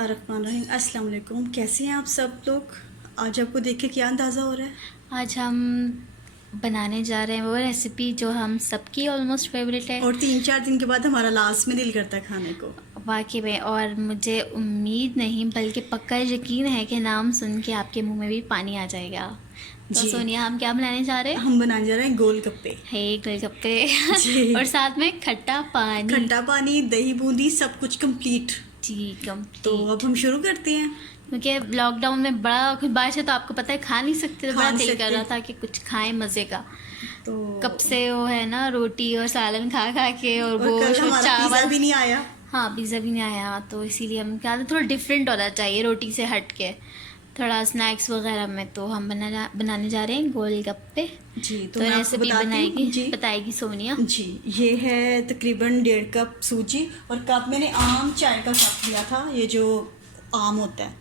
बिस्मिल्लाहिर्रहमानिर्रहीम। अस्सलाम वालेकुम। कैसे हैं आप सब लोग? आज आपको देख के क्या अंदाज़ा हो रहा है? आज हम बनाने जा रहे हैं वो रेसिपी जो हम सबकी ऑलमोस्ट फेवरेट है। और 3-4 दिन के बाद हमारा लास्ट में दिल करता है खाने को। वाकई में, और मुझे उम्मीद नहीं बल्कि पक्का यकीन है कि नाम सुन के आपके मुंह में भी पानी आ जाएगा। तो जी, सोनिया, हम क्या बनाने जा रहे हैं? हम बनाने जा रहे हैं गोलगप्पे। है गोलगप्पे। जी, और साथ में खट्टा पानी। खट्टा पानी, दही बूंदी, सब कुछ कंप्लीट। जी, तो अब कंप्लीट। हम शुरू करते हैं। क्योंकि लॉकडाउन में बड़ा कुछ बारिश है तो आपको पता है खा नहीं सकते, तो खा बड़ा नहीं दिल कर सकते रहा था कि कुछ खाएं मज़े का। तो कब से वो है ना, रोटी और सालन खा खा के और और कल गोश्त और हमारा पिज़्ज़ा चावल। भी नहीं आया। हाँ, पिज़्ज़ा भी नहीं आया, तो इसीलिए हम क्या थोड़ा डिफरेंट होना चाहिए रोटी से हट के, थोड़ा स्नैक्स वगैरह में। तो हम बनाने जा रहे हैं गोलगप्पे। जी, तो तो मैं आपको रेसिपी बताती हूँ। जी बताएगी सोनिया। जी, ये है तकरीबन 1.5 कप सूजी, और कप मैंने आम चाय का कप लिया था, ये जो आम होता है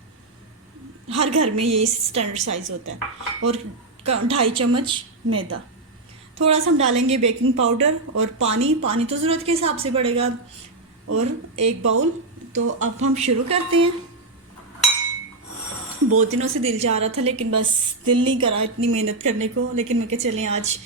हर घर में, ये स्टैंडर्ड साइज होता है। और 2.5 चम्मच मैदा। थोड़ा सा हम डालेंगे बेकिंग पाउडर और पानी। पानी तो ज़रूरत के हिसाब से पड़ेगा। और 1 बाउल। तो अब हम शुरू करते हैं। बहुत दिनों से दिल जा रहा था, लेकिन बस दिल नहीं करा इतनी मेहनत करने को, लेकिन मैं क्या, चलें आज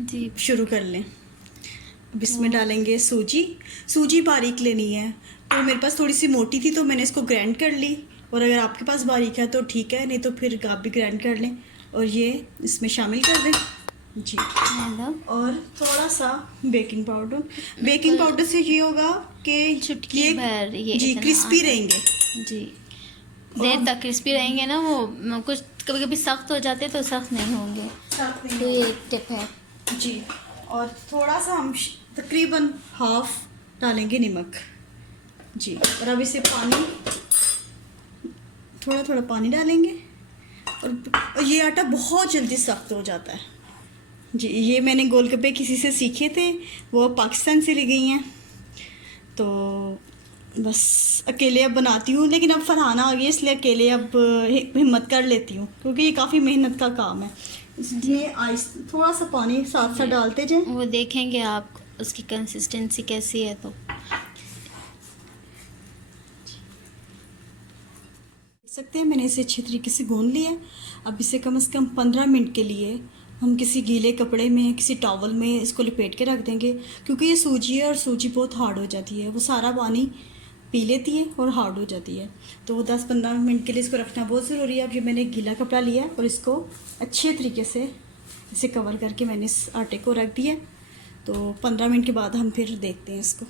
जी। शुरू कर लें। अब इसमें तो डालेंगे सूजी। सूजी बारीक लेनी है, तो मेरे पास थोड़ी सी मोटी थी तो मैंने इसको ग्राइंड कर ली। और अगर आपके पास बारीक है तो ठीक है, नहीं तो फिर आप भी ग्राइंड कर लें। और ये इसमें शामिल कर दें। जी, हेलो। और थोड़ा सा बेकिंग पाउडर। बेकिंग पाउडर से ये होगा कि चुटकी ये भर ये जी इतना क्रिस्पी आधा। रहेंगे। जी। देर और तक क्रिस्पी रहेंगे ना वो, कुछ कभी कभी सख्त हो जाते तो सख्त नहीं होंगे। साथ में तो ये एक टिप है। जी, और थोड़ा सा हम तकरीबन हाफ डालेंगे नमक। जी, और अब इसे पानी, थोड़ा थोड़ा पानी डालेंगे। और ये आटा बहुत जल्दी सख्त हो जाता है। जी, ये मैंने गोलगप्पे किसी से सीखे थे, वो पाकिस्तान से ले गई हैं। तो बस अकेले अब बनाती हूँ, लेकिन अब फरहाना आ गई इसलिए अकेले अब हिम्मत कर लेती हूँ, क्योंकि ये काफ़ी मेहनत का काम है। इसलिए आइस थोड़ा सा पानी साथ साथ डालते जाएं। वो देखेंगे आप उसकी कंसिस्टेंसी कैसी है तो। देख सकते हैं मैंने इसे अच्छी तरीके से गूंद लिया है। अब इसे कम से कम 15 मिनट के लिए हम किसी गीले कपड़े में, किसी टॉवल में इसको लपेट के रख देंगे, क्योंकि ये सूजी है और सूजी बहुत हार्ड हो जाती है, वो सारा पानी पी लेती है और हार्ड हो जाती है। तो वो 10-15 मिनट के लिए इसको रखना बहुत ज़रूरी है। अब ये मैंने गीला कपड़ा लिया और इसको अच्छे तरीके से इसे कवर करके मैंने इस आटे को रख दिया। तो 15 मिनट के बाद हम फिर देखते हैं इसको।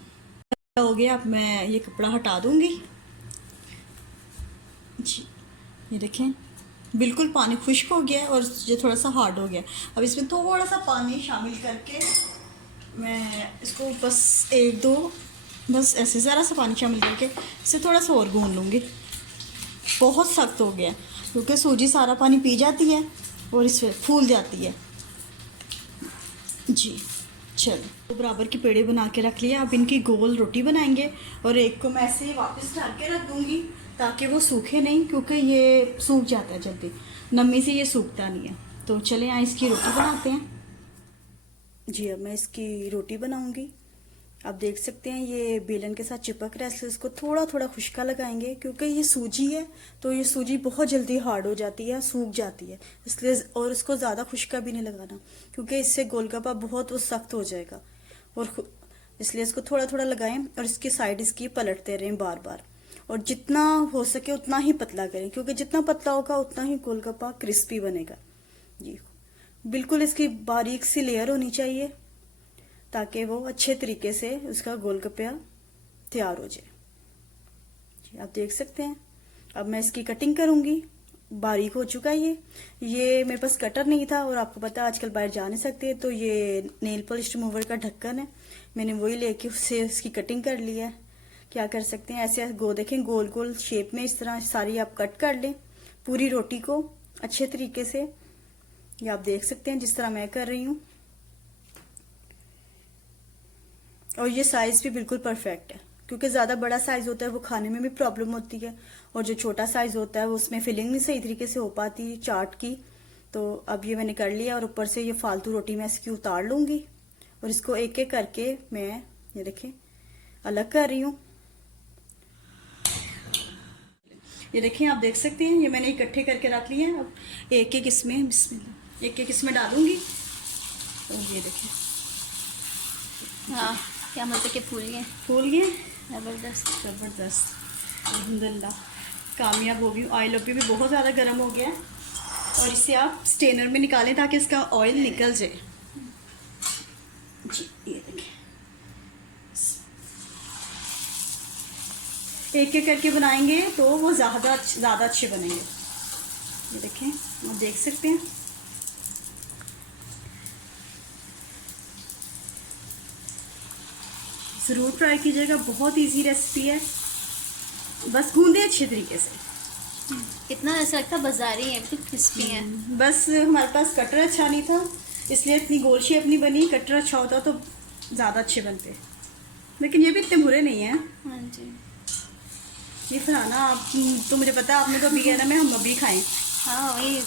हो गया, अब मैं ये कपड़ा हटा दूँगी। जी, ये देखें बिल्कुल पानी खुश्क हो गया है और ये थोड़ा सा हार्ड हो गया। अब इसमें थोड़ा सा पानी शामिल करके मैं इसको बस 1-2, बस ऐसे ज़रा सा पानी शामिल करके इसे थोड़ा सा और गूंद लूँगी। बहुत सख्त हो गया क्योंकि सूजी सारा पानी पी जाती है और इसमें फूल जाती है। जी, चलो तो बराबर के पेड़े बना के रख लिया। अब इनकी गोल रोटी बनाएंगे और एक को मैं ऐसे ही वापस ढक के रख दूँगी ताकि वो सूखे नहीं, क्योंकि ये सूख जाता है जल्दी, नमी से ये सूखता नहीं है। तो चलें यहाँ इसकी रोटी बनाते हैं। जी, अब मैं इसकी रोटी बनाऊंगी। आप देख सकते हैं ये बेलन के साथ चिपक रहा है, इसलिए इसको थोड़ा थोड़ा खुश्का लगाएंगे, क्योंकि ये सूजी है तो ये सूजी बहुत जल्दी हार्ड हो जाती है, सूख जाती है इसलिए। और इसको ज़्यादा खुश्का भी नहीं लगाना, क्योंकि इससे गोलगप्पा बहुत सख्त हो जाएगा। और इसलिए इसको थोड़ा थोड़ा लगाएं और इसकी साइड इसकी पलटते रहें बार बार। और जितना हो सके उतना ही पतला करें, क्योंकि जितना पतला होगा उतना ही गोलगप्पा क्रिस्पी बनेगा। जी, बिल्कुल इसकी बारीक सी लेयर होनी चाहिए ताकि वो अच्छे तरीके से उसका गोलगप्पा तैयार हो जाए। जी, आप देख सकते हैं। अब मैं इसकी कटिंग करूंगी। बारीक हो चुका है ये मेरे पास कटर नहीं था, और आपको पता है आजकल बाहर जा नहीं सकते, तो ये नेल पॉलिश रिमूवर का ढक्कन है, मैंने वही लेके उससे उसकी कटिंग कर ली है। क्या कर सकते हैं, ऐसे देखें गोल गोल शेप में इस तरह सारी आप कट कर लें पूरी रोटी को अच्छे तरीके से। ये आप देख सकते हैं जिस तरह मैं कर रही हूँ। और ये साइज भी बिल्कुल परफेक्ट है, क्योंकि ज़्यादा बड़ा साइज होता है वो खाने में भी प्रॉब्लम होती है, और जो छोटा साइज होता है वो उसमें फिलिंग नहीं सही तरीके से हो पाती चाट की। तो अब ये मैंने कर लिया, और ऊपर से ये फालतू रोटी मैं इसकी उतार लूंगी और इसको एक एक करके मैं ये देखें अलग कर रही हूँ। ये देखिए, आप देख सकते हैं, ये मैंने इकट्ठे करके रख लिए हैं। अब एक एक इसमें बिस्मिल्लाह, एक एक इसमें डालूंगी। और ये देखिए, हाँ क्या मज़े के फूल गए, फूल गए, ज़बरदस्त। ज़बरदस्त, अल्हम्दुलिल्लाह कामयाब हो गई। ऑयल अभी भी बहुत ज़्यादा गर्म हो गया है, और इसे आप स्टेनर में निकालें ताकि इसका ऑयल निकल जाए। जी ये देखिए, एक एक करके बनाएंगे तो वो ज़्यादा अच्छे बनेंगे। ये देखें, आप देख सकते हैं। ज़रूर ट्राई कीजिएगा, बहुत इजी रेसिपी है, बस गूंदे अच्छे तरीके से। इतना ऐसा लगता है बाजारी है, बिल्कुल क्रिस्पी है। बस हमारे पास कटर अच्छा नहीं था, इसलिए इतनी गोल शेप नहीं बनी। कटर अच्छा होता तो ज़्यादा अच्छे बनते, लेकिन ये भी इतने बुरे नहीं हैं। हाँ जी, ये फरहाना, आप तो मुझे पता है आपने तो अभी कहना, मैं हम अभी खाएं। हाँ वही,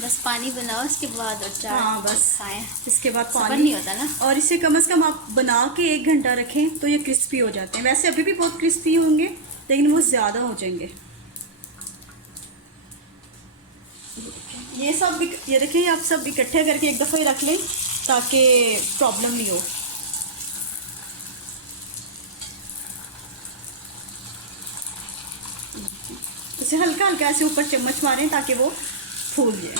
बस पानी बनाओ उसके बाद अचार। हाँ बस खाएं, इसके बाद सबर पानी नहीं होता ना। और इसे कम से कम आप बना के 1 घंटा रखें तो ये क्रिस्पी हो जाते हैं। वैसे अभी भी बहुत क्रिस्पी होंगे, लेकिन वो ज़्यादा हो जाएंगे। ये सब ये देखिए, आप सब इकट्ठे करके एक दफ़ा ही रख लें ताकि प्रॉब्लम नहीं हो। इसे हल्का हल्का ऐसे ऊपर चम्मच मारें ताकि वो फूल जाए।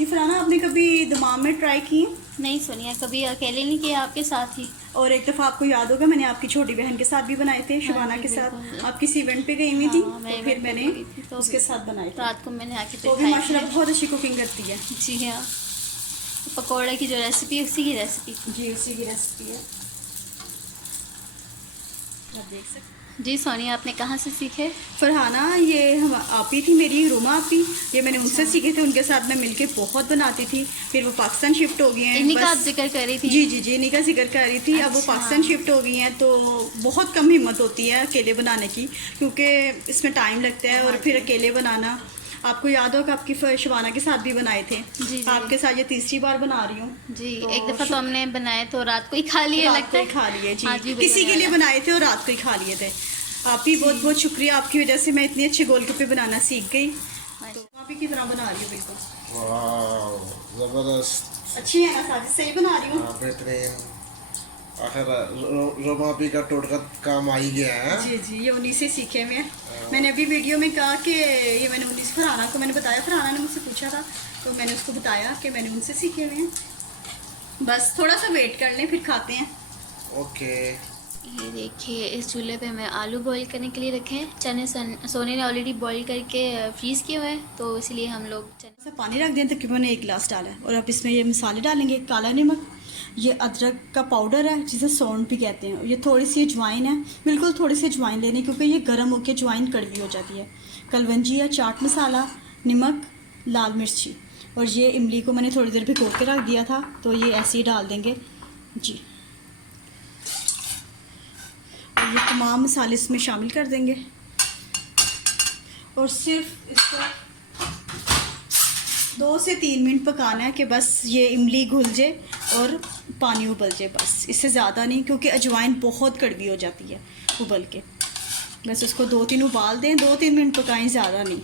ये फरहाना, आपने कभी दमाम में ट्राई की? नहीं सोनिया, कभी अकेले नहीं किया, आपके साथ ही। और एक दफ़ा आपको याद होगा, मैंने आपकी छोटी बहन के साथ भी बनाए थे, शुबाना जी, के साथ। बिल्कुल। आप किसी इवेंट पे गई हुई थी, हाँ, मैं तो फिर event पे मैंने गई थी, तो उसके साथ बनाए थे। रात को मैंने आके तो भी माशाल्लाह बहुत अच्छी कुकिंग करती है। जी हाँ, पकौड़े की जो रेसिपी है उसी की रेसिपी। जी उसी की रेसिपी है, आप देख सकते हैं। जी सोनिया, आपने कहाँ से सीखे? फरहाना, ये हम आपी थी मेरी, रूमा आपी, ये मैंने उनसे सीखे थे। उनके साथ मैं मिलके बहुत बनाती थी। फिर वो पाकिस्तान शिफ्ट हो गए हैं। इन्हीं का आप बस जिक्र कर रही थी? जी जी जी, इन्हीं का जिक्र कर रही थी। अब वो अच्छा। पाकिस्तान शिफ्ट हो गई हैं, तो बहुत कम हिम्मत होती है अकेले बनाने की, क्योंकि इसमें टाइम लगता है। और हाँ फिर जी। अकेले बनाना, आपको याद होगा आपकी शबाना के साथ भी बनाए थे। जी, जी। आपके साथ ये तीसरी बार बना रही हूँ। जी, तो एक दफ़ा तो हमने बनाए तो रात को ही खा लिए, रात लगता को है। ही खा लिए जी, हाँ जी, किसी के लिए बनाए थे और रात को ही खा लिए थे। आप ही बहुत बहुत शुक्रिया, आपकी वजह से मैं इतने अच्छे गोलगप्पे बनाना सीख गई। तो आप ही की तरह बना रही हूँ बिल्कुल। वाह, जबरदस्त। अच्छी है ना साजिश, सही बना रही हूँ। हाँ, बेहतरीन। आखिर रोमा भी का टोटका काम आ ही गया है। जी जी, ये उन्हीं से सीखे मैं। मैंने अभी वीडियो में कहा कि ये मैंने उन्हीं से, फरहाना को मैंने बताया, फरहाना ने मुझसे पूछा था तो मैंने उसको बताया कि मैंने उनसे सीखे हुए हैं। बस थोड़ा सा वेट कर लें, फिर खाते हैं। ओके। ये देखिए, इस चूल्हे पे मैं आलू बॉईल करने के लिए रखे हैं। चने सोने ने ऑलरेडी बॉईल करके फ्रीज़ किए हुए हैं, तो इसलिए हम लोग ऐसा पानी रख दें, तकरीबन 1 गिलास डाला है। और अब इसमें ये मसाले डालेंगे। काला नमक, ये अदरक का पाउडर है जिसे सौंठ भी कहते हैं। ये थोड़ी सी अजवाइन है, बिल्कुल थोड़ी सी अजवाइन लेनी, क्योंकि ये गर्म होकर अजवाइन कड़वी हो जाती है। कलवंजी है, चाट मसाला, नमक, लाल मिर्ची, और ये इमली को मैंने थोड़ी देर भिगो के रख दिया था, तो ये ऐसे ही डाल देंगे जी। और ये तमाम मसाले इसमें शामिल कर देंगे, और सिर्फ इसको 2 से 3 मिनट पकाना है कि बस ये इमली घुल जाए और पानी उबल जाए, बस इससे ज़्यादा नहीं, क्योंकि अजवाइन बहुत कड़वी हो जाती है उबल के। बस उसको 2-3 उबाल दें, 2-3 मिनट पकाएं, ज़्यादा नहीं।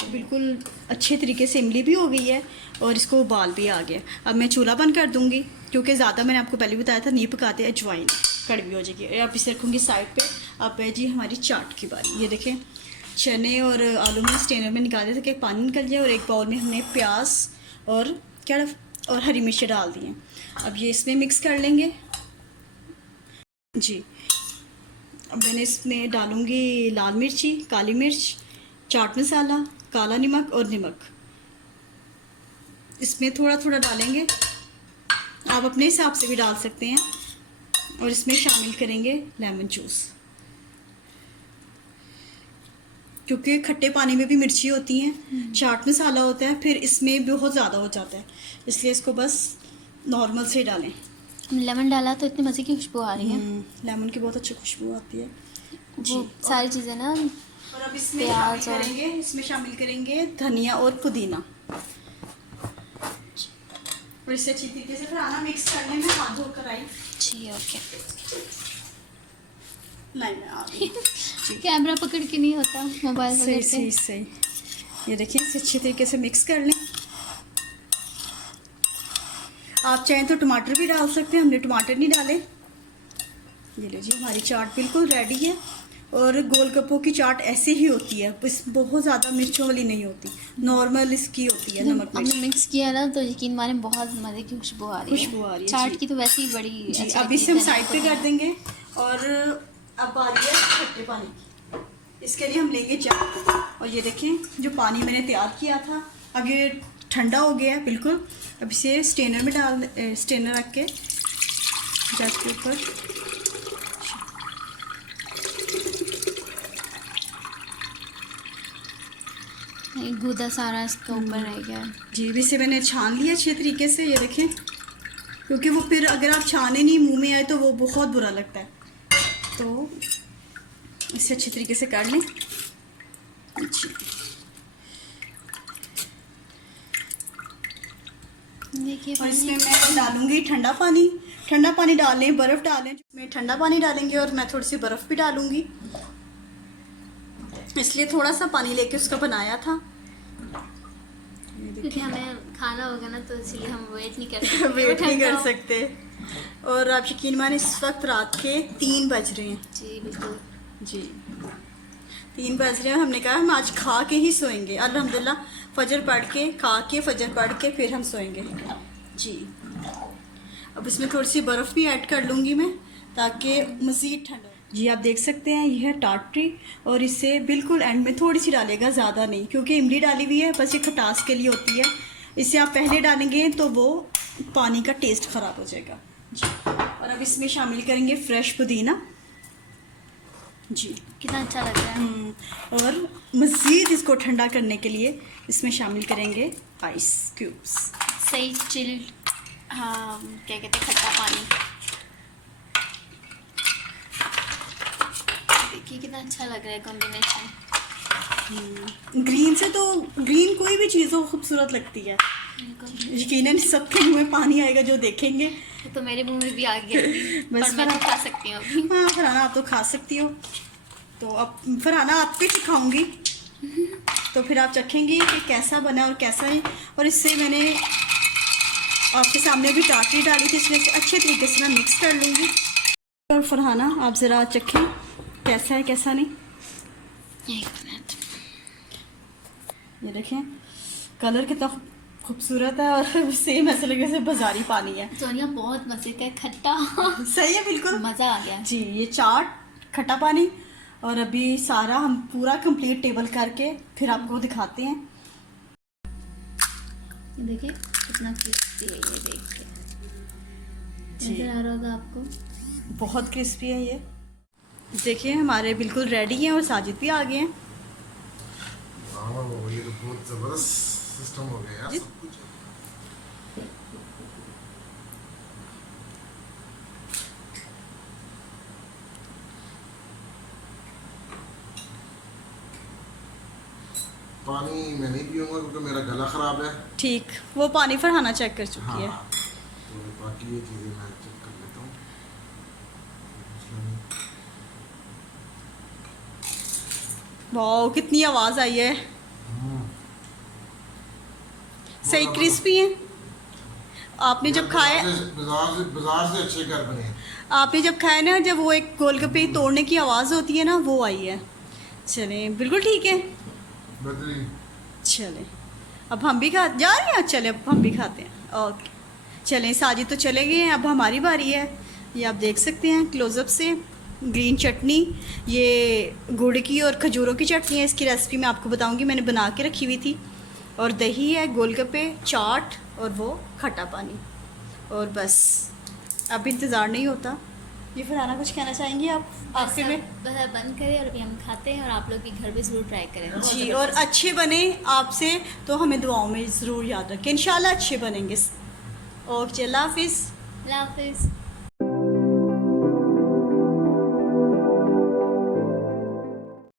तो बिल्कुल अच्छे तरीके से इमली भी हो गई है और इसको उबाल भी आ गया। अब मैं चूल्हा बंद कर दूँगी, क्योंकि ज़्यादा मैंने आपको पहले बताया था नहीं पकाते, अजवाइन कड़वी हो जाएगी। अब इसे रखूँगी साइड पे। अब है जी हमारी चाट की बारी। ये देखें, चने और आलू में स्टेनर में निकाले थे कि पानी निकल जाए, और एक बाउल में हमने प्याज और हरी मिर्ची डाल दी हैं। अब ये इसमें मिक्स कर लेंगे जी। अब मैंने इसमें डालूँगी लाल मिर्ची, काली मिर्च, चाट मसाला, काला नमक और नमक। इसमें थोड़ा थोड़ा डालेंगे, आप अपने हिसाब से भी डाल सकते हैं। और इसमें शामिल करेंगे लेमन जूस, क्योंकि खट्टे पानी में भी मिर्ची होती हैं, चाट मसाला होता है, फिर इसमें बहुत ज़्यादा हो जाता है, इसलिए इसको बस नॉर्मल से डालें। लेमन डाला तो इतनी मज़े की खुशबू आ रही है। लेमन की बहुत अच्छी खुशबू आती है जी। वो सारी चीज़ें ना, और अब इसमें प्याज शामिल करेंगे धनिया और पुदीना, और इसे अच्छी तरीके से फिर आना मिक्स करने में हाथ धोकर आई। जी ओके। नहीं मैं आ गई। कैमरा पकड़ के नहीं होता मोबाइल सही पकड़ सही के। सही। ये देखिए इसे अच्छे तरीके से मिक्स कर लें। आप चाहें तो टमाटर भी डाल सकते हैं, हमने टमाटर नहीं डाले। ये लीजिए हमारी चाट बिल्कुल रेडी है। और गोलगप्पों की चाट ऐसी ही होती है, इस बहुत ज़्यादा मिर्चों वाली नहीं होती, नॉर्मल इसकी होती है नमक हमने मिक्स किया ना तो यकीन माने बहुत मज़े की खुशबू आ रही है। खुशबू आ रही है चाट जी। की तो वैसे ही बड़ी जी अच्छी अब इसे हम लगती है साइड पे कर देंगे। और अब बारी है खट्टे पानी की। इसके लिए हम लेंगे जग। और ये देखें जो पानी मैंने तैयार किया था, अब ये ठंडा हो गया है बिल्कुल। अब इसे स्ट्रेनर में स्ट्रेनर रख के जग के ऊपर गूदा सारा इसके ऊपर रह गया। जी इसे मैंने छान लिया अच्छे तरीके से। ये देखें, क्योंकि वो फिर अगर आप छाने नहीं मुंह में आए तो वो बहुत बुरा लगता है, तो इसे अच्छे तरीके से कर लें। जी देखिए और इसमें मैं डालूंगी ठंडा पानी। ठंडा पानी डालें, बर्फ़ डालें। इसमें ठंडा पानी डालेंगे और मैं थोड़ी सी बर्फ़ भी डालूंगी, इसलिए थोड़ा सा पानी लेके उसका बनाया था। क्योंकि हमें खाना होगा ना तो इसलिए हम वेट नहीं कर सकते। वेट नहीं ठंडा कर हो। सकते। और आप यकीन माने इस वक्त रात के 3 बज रहे हैं। जी बिल्कुल। जी 3 बज रहे हैं। हमने कहा हम आज खा के ही सोएंगे। अल्हम्दुलिल्लाह फजर पढ़ के खा के फजर पढ़ के फिर हम सोएंगे। जी अब इसमें थोड़ी सी बर्फ़ भी ऐड कर लूँगी मैं, ताकि मज़ीद ठंडा। जी आप देख सकते हैं ये है टाटरी। और इसे बिल्कुल एंड में थोड़ी सी डालेगा, ज़्यादा नहीं, क्योंकि इमली डाली हुई है, बस ये खटास के लिए होती है। इसे आप पहले डालेंगे तो वो पानी का टेस्ट ख़राब हो जाएगा। जी और अब इसमें शामिल करेंगे फ्रेश पुदीना। जी कितना अच्छा लग रहा है। और मज़ीद इसको ठंडा करने के लिए इसमें शामिल करेंगे आइस क्यूब्स। सही चिल्ड, हाँ क्या कहते हैं, खट्टा पानी। देखिए कितना अच्छा लग रहा है कॉम्बिनेशन। ग्रीन से तो ग्रीन कोई भी चीज़ हो खूबसूरत लगती है। बिल्कुल। यकीनन सबके मुंह में पानी आएगा जो देखेंगे। तो मेरे मुंह में भी आ गया अभी, बस पर मैं तो खा सकती हूँ अभी। हाँ फरहाना आप तो खा सकती हो। तो अब फरहाना आप पे सिखाऊंगी, तो फिर आप चखेंगी कि कैसा बना और कैसा नहीं। और इससे मैंने आपके सामने भी टाटरी डाली थी, इसलिए अच्छे तरीके से मैं मिक्स कर लूँगी। और फरहाना आप ज़रा चखें कैसा है कैसा नहीं। एक मिनट। ये देखें कलर कितना खूबसूरत है और सेम ऐसा लगे जैसे बाजारी पानी है। सोनिया बहुत मजे का है, खट्टा। सही है बिल्कुल, मज़ा आ गया जी। ये चाट खट्टा पानी। और अभी सारा हम पूरा कंप्लीट टेबल करके फिर आपको दिखाते हैं। देखिए कितना क्रिस्पी है ये, देख के जी। नजर आ रहा होगा आपको। बहुत क्रिस्पी है ये। देखिए हमारे बिल्कुल रेडी हैं और साजिद भी आ गए हैं। हाँ, ये तो बहुत जबरदस्त सिस्टम हो गया यार, जी। सब कुछ। पानी मैं नहीं पीऊंगा क्योंकि मेरा गला खराब है। ठीक, वो पानी फरहाना चेक कर चुकी है। हाँ, तो बाकी ये चीज़ें मैं चेक कर लेता हूँ। वाह कितनी आवाज़ आई है। सही क्रिस्पी है। आपने जब खाए बाजार से अच्छे घर बने हैं। आपने जब खाए ना, जब वो एक गोलगप्पे तोड़ने की आवाज़ होती है ना, वो आई है। चलें बिल्कुल ठीक है। बेहतरीन। चलें अब हम भी खा जा रहे हैं। चले अब हम भी खाते हैं। ओके चलें, साजिद तो चले गए हैं, अब हमारी बारी है। ये आप देख सकते हैं क्लोज़अप से ग्रीन चटनी। ये गुड़ की और खजूरों की चटनी है। इसकी रेसिपी मैं आपको बताऊंगी, मैंने बना के रखी हुई थी। और दही है, गोलगप्पे, चाट और वो खट्टा पानी। और बस अब इंतज़ार नहीं होता। ये फरहाना कुछ कहना चाहेंगी आप आखिर में? बस अब बंद करें और अभी हम खाते हैं, और आप लोग के घर भी ज़रूर ट्राई करें। बहुत जी और अच्छे बने आपसे तो हमें दुआओं में ज़रूर याद रखें। इंशाल्लाह अच्छे बनेंगे। ओके अल्लाह हाफिज़। अल्लाह हाफिज़।